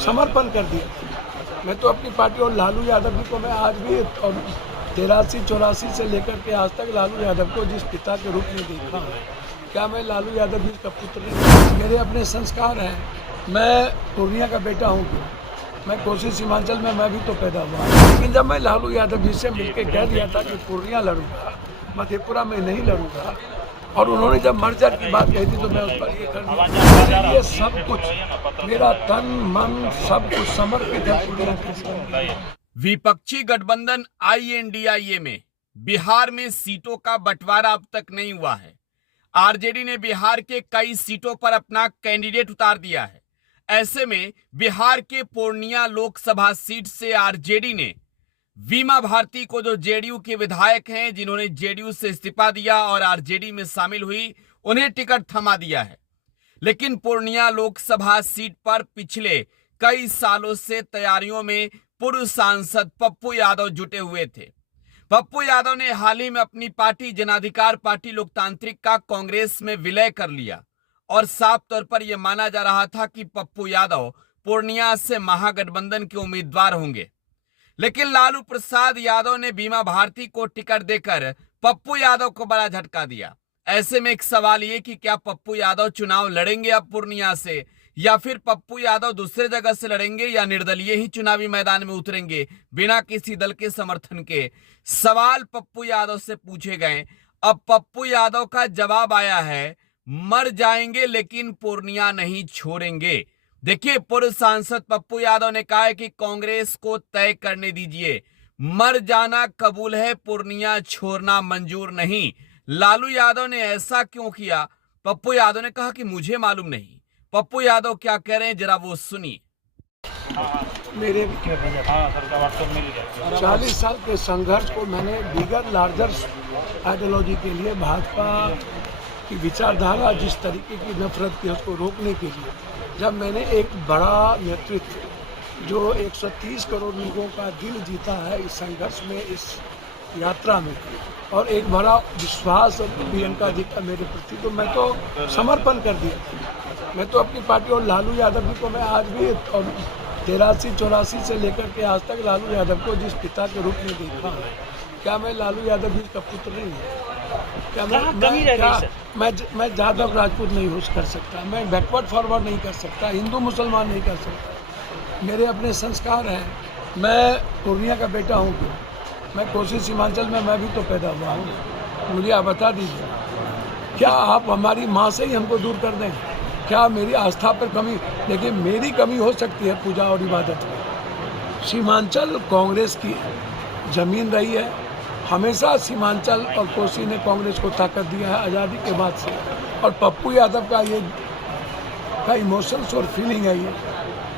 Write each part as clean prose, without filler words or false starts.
समर्पण कर दिया। मैं तो अपनी पार्टी और लालू यादव जी को मैं आज भी और 83-84 से लेकर के आज तक लालू यादव को जिस पिता के रूप में देखा हूँ, क्या मैं लालू यादव जी का पुत्र नहीं? मेरे अपने संस्कार हैं। मैं पूर्णिया का बेटा हूँ, मैं कोसी सीमांचल में मैं भी तो पैदा हुआ, लेकिन जब मैं लालू यादव जी से मिलकर कह दिया था कि पूर्णिया लड़ूंगा, मधेपुरा में नहीं लड़ूंगा, और उन्होंने जब मर्जर की बात कही थी तो मैं उस पर ये कर दिया। ये सब कुछ मेरा तन मन सब कुछ समर्पित है पूर्णिया के सामने। विपक्षी गठबंधन आईएनडीआईए में बिहार में सीटों का बंटवारा अब तक नहीं हुआ है। आरजेडी ने बिहार के कई सीटों पर अपना कैंडिडेट उतार दिया है। ऐसे में बिहार के पूर्णिया लोकसभा सीट से आरजेडी ने वीमा भारती को, जो जेडीयू के विधायक हैं, जिन्होंने जेडीयू से इस्तीफा दिया और आरजेडी में शामिल हुई, उन्हें टिकट थमा दिया है। लेकिन पूर्णिया लोकसभा सीट पर पिछले कई सालों से तैयारियों में पूर्व सांसद पप्पू यादव जुटे हुए थे। पप्पू यादव ने हाल ही में अपनी पार्टी जनाधिकार पार्टी लोकतांत्रिक का कांग्रेस में विलय कर लिया और साफ तौर पर यह माना जा रहा था कि पप्पू यादव पूर्णिया से महागठबंधन के उम्मीदवार होंगे। लेकिन लालू प्रसाद यादव ने बीमा भारती को टिकट देकर पप्पू यादव को बड़ा झटका दिया। ऐसे में एक सवाल ये कि क्या पप्पू यादव चुनाव लड़ेंगे अब पूर्णिया से, या फिर पप्पू यादव दूसरे जगह से लड़ेंगे, या निर्दलीय ही चुनावी मैदान में उतरेंगे बिना किसी दल के समर्थन के। सवाल पप्पू यादव से पूछे गए। अब पप्पू यादव का जवाब आया है, मर जाएंगे लेकिन पूर्णिया नहीं छोड़ेंगे। देखिए, पूर्व सांसद पप्पू यादव ने कहा है कि कांग्रेस को तय करने दीजिए, मर जाना कबूल है, पूर्णिया छोड़ना मंजूर नहीं। लालू यादव ने ऐसा क्यों किया? पप्पू यादव ने कहा कि मुझे मालूम नहीं। पप्पू यादव क्या कह रहे हैं, जरा वो सुनिए। मेरे 40 साल के संघर्ष को मैंने बिगर लार्जर आइडियोलॉजी के लिए, भाजपा की विचारधारा जिस तरीके की नफरत की उसको रोकने के लिए, जब मैंने एक बड़ा नेतृत्व जो 130 करोड़ लोगों का दिल जीता है इस संघर्ष में, इस यात्रा में, और एक बड़ा विश्वास प्रियंका जी का मेरे प्रति, तो मैं तो समर्पण कर दिया। मैं तो अपनी पार्टी और लालू यादव जी को मैं आज भी और 83-84 से लेकर के आज तक लालू यादव को जिस पिता के रूप में देखा हूँ, क्या मैं लालू यादव जी का पुत्र नहीं हूँ? क्या मैं जादव राजपूत नहीं हो कर सकता, मैं बैकवर्ड फॉरवर्ड नहीं कर सकता, हिंदू मुसलमान नहीं कर सकता। मेरे अपने संस्कार हैं। मैं पूर्णिया का बेटा हूँ, मैं कोसी सीमांचल में मैं भी तो पैदा हुआ हूँ। मुझे आप बता दीजिए, क्या आप हमारी माँ से ही हमको दूर कर दें? क्या मेरी आस्था पर कमी? लेकिन मेरी कमी हो सकती है पूजा और इबादत में। सीमांचल कांग्रेस की जमीन रही है, हमेशा सीमांचल और कोसी ने कांग्रेस को ताकत दिया है आज़ादी के बाद से। और पप्पू यादव का ये इमोशंस और फीलिंग है, ये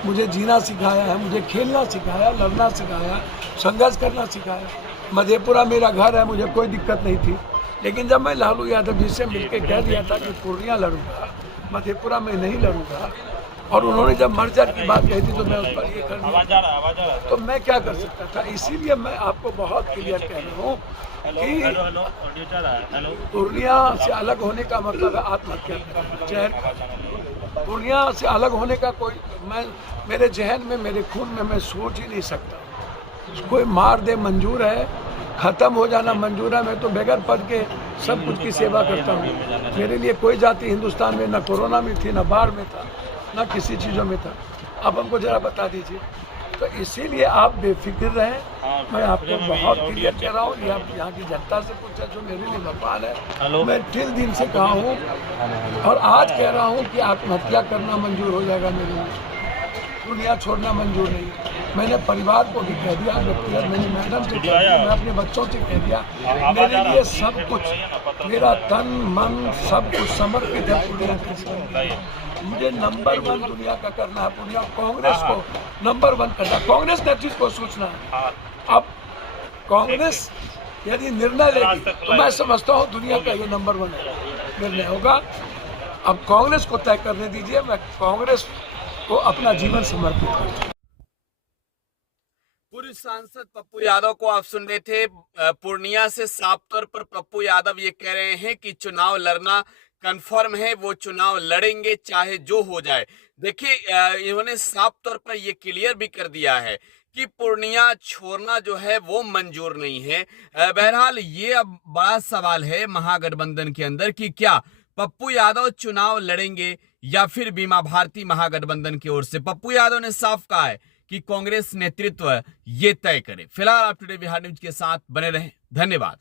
मुझे जीना सिखाया है, मुझे खेलना सिखाया, लड़ना सिखाया, संघर्ष करना सिखाया। मधेपुरा मेरा घर है, मुझे कोई दिक्कत नहीं थी। लेकिन जब मैं लालू यादव जी से मिलकर कह दिया था कि पूर्णिया लड़ूंगा, मधेपुरा में नहीं लड़ूंगा, और उन्होंने जब मर्जर की बात कही थी तो मैं उस पर ये कर दिया, तो मैं क्या कर सकता था? इसीलिए मैं आपको बहुत क्लियर कह रहा हूँ कि पूर्णिया से अलग होने का मतलब है आत्महत्या करना। पूर्णिया से अलग होने का कोई, मेरे जहन में, मेरे खून में मैं सोच ही नहीं सकता। कोई मार दे मंजूर है, खत्म हो जाना मंजूर है। मैं तो बगैर पद के सब कुछ की सेवा करता हूँ। मेरे लिए कोई जाति हिंदुस्तान में न कोरोना में थी, न बाढ़ में था, न किसी चीज़ों में था। अब हमको जरा बता दीजिए। तो इसीलिए आप बेफिक्र रहें। मैं आपको बहुत क्लियर कह रहा हूँ, ये आप यहाँ की जनता से पूछा जो मेरे लिए भगवान है। मैं दिल दिन से कहा हूँ और आज कह रहा हूँ कि आत्महत्या करना मंजूर हो जाएगा मेरे लिए, दुनिया छोड़ना मंजूर नहीं। मैंने परिवार को भी कह दिया, व्यक्तिगत मैंने मैडम से कह दिया, मैं अपने बच्चों से कह दिया, मेरे लिए सब कुछ, मेरा तन मन सब कुछ समर्पित है पूर्णिया के सामने। मुझे नंबर 1 दुनिया का करना है, पूर्णिया कांग्रेस को नंबर 1 करना। कांग्रेस ने चीज को सोचना है। अब कांग्रेस यदि निर्णय लेगी तो मैं समझता हूँ दुनिया का ये नंबर 1 निर्णय होगा। अब कांग्रेस को तय करने दीजिए, मैं कांग्रेस को अपना जीवन समर्पित करता हूँ। पूर्व सांसद पप्पू यादव को आप सुन रहे थे। पूर्णिया से साफ तौर पर पप्पू यादव ये कह रहे हैं कि चुनाव लड़ना कंफर्म है वो चुनाव लड़ेंगे चाहे जो हो जाए। देखिए इन्होंने साफ तौर पर ये क्लियर भी कर दिया है कि पूर्णिया छोड़ना जो है वो मंजूर नहीं है। बहरहाल ये अब बड़ा सवाल है महागठबंधन के अंदर कि क्या पप्पू यादव चुनाव लड़ेंगे या फिर बीमा भारती महागठबंधन की ओर से। पप्पू यादव ने साफ कहा है कि कांग्रेस नेतृत्व ये तय करे। फिलहाल आप टुडे बिहार न्यूज के साथ बने रहें। धन्यवाद।